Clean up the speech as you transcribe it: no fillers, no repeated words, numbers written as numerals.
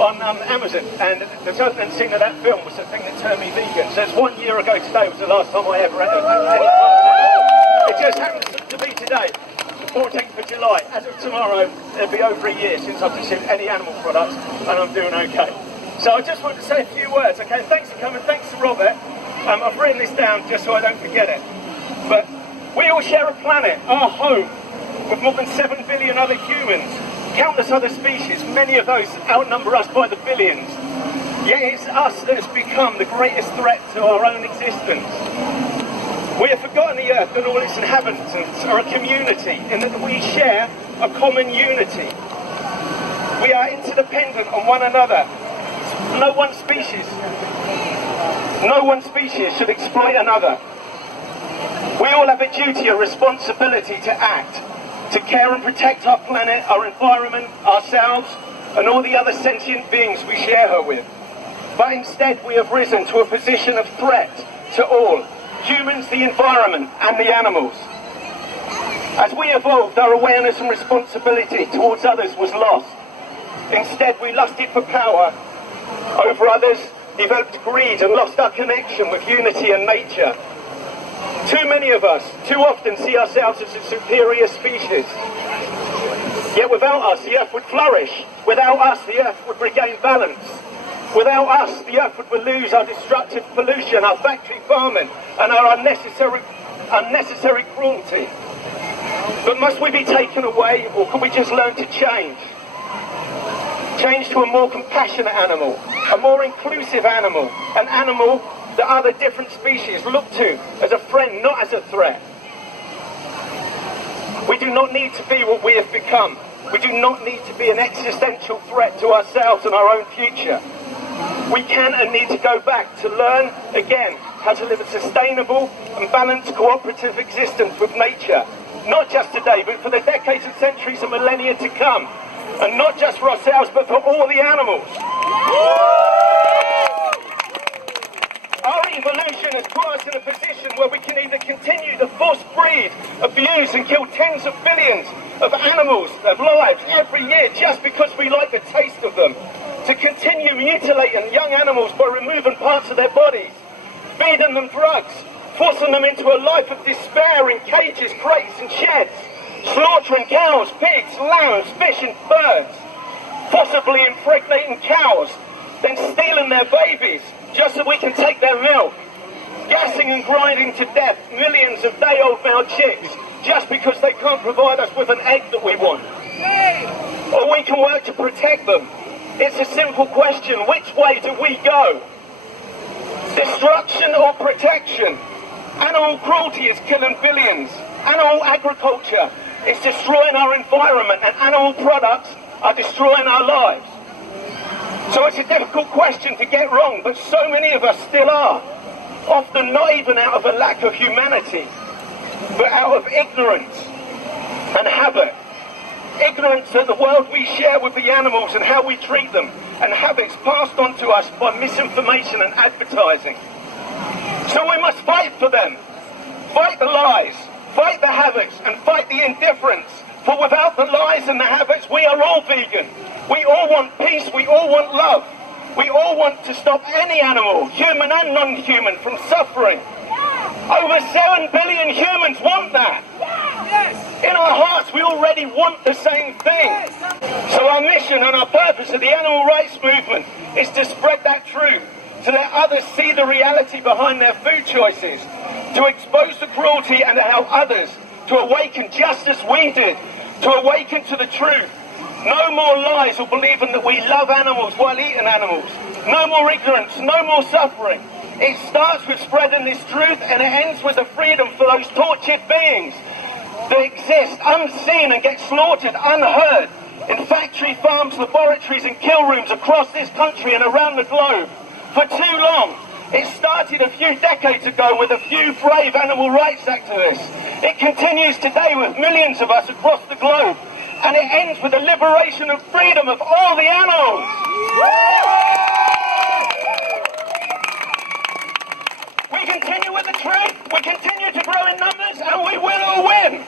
on Amazon, and the opening scene of that film was the thing that turned me vegan. So it's 1 year ago today was the last time I ever ate any part of an animal. It just happens to be today, the 14th of July. As of tomorrow, it'll be over a year since I've consumed any animal products, and I'm doing okay. So I just want to say a few words, okay? Thanks for coming, thanks to Robert. I've written this down just so I don't forget it. But we all share a planet, our home, with more than 7 billion other humans, countless other species, many of those outnumber us by the billions. Yet it's us that has become the greatest threat to our own existence. We have forgotten the earth and all its inhabitants are a community, in that we share a common unity. We are interdependent on one another. No one species should exploit another. We all have a duty, a responsibility to act, to care and protect our planet, our environment, ourselves, and all the other sentient beings we share her with. But instead we have risen to a position of threat to all, humans, the environment, and the animals. As we evolved, our awareness and responsibility towards others was lost. Instead we lusted for power over others, developed greed, and lost our connection with unity and nature. Too many of us, too often, see ourselves as a superior species. Yet without us, the earth would flourish. Without us, the earth would regain balance. Without us, the earth would lose our destructive pollution, our factory farming, and our unnecessary cruelty. But must we be taken away, or can we just learn to change? Change to a more compassionate animal, a more inclusive animal, an animal that other different species look to as a friend, not as a threat. We do not need to be what we have become. We do not need to be an existential threat to ourselves and our own future. We can and need to go back to learn again how to live a sustainable and balanced cooperative existence with nature. Not just today, but for the decades and centuries and millennia to come. And not just for ourselves, but for all the animals. Our evolution has put us in a position where we can either continue to force breed, abuse and kill tens of billions of animals, of lives every year just because we like the taste of them, to continue mutilating young animals by removing parts of their bodies, feeding them drugs, forcing them into a life of despair in cages, crates and sheds, slaughtering cows, pigs, lambs, fish and birds, possibly impregnating cows, then stealing their babies just so we can take their milk, gassing and grinding to death millions of day-old male chicks just because they can't provide us with an egg that we want. Or we can work to protect them. It's a simple question, which way do we go? Destruction or protection? Animal cruelty is killing billions. Animal agriculture is destroying our environment, and animal products are destroying our lives. So it's a difficult question to get wrong, but so many of us still are. Often not even out of a lack of humanity, but out of ignorance and habit. Ignorance of the world we share with the animals and how we treat them, and habits passed on to us by misinformation and advertising. So we must fight for them. Fight the lies, fight the habits, and fight the indifference. For without the lies and the habits, we are all vegan. We all want peace, we all want love. We all want to stop any animal, human and non-human, from suffering. Over 7 billion humans want that. In our hearts, we already want the same thing. So our mission and our purpose of the animal rights movement is to spread that truth, to let others see the reality behind their food choices, to expose the cruelty and to help others to awaken just as we did, to awaken to the truth. No more lies or believing that we love animals while eating animals. No more ignorance, no more suffering. It starts with spreading this truth, and it ends with the freedom for those tortured beings that exist unseen and get slaughtered unheard in factory farms, laboratories and kill rooms across this country and around the globe for too long. It started a few decades ago with a few brave animal rights activists. It continues today with millions of us across the globe. And it ends with the liberation and freedom of all the animals. We continue with the truth, we continue to grow in numbers, and we will all win.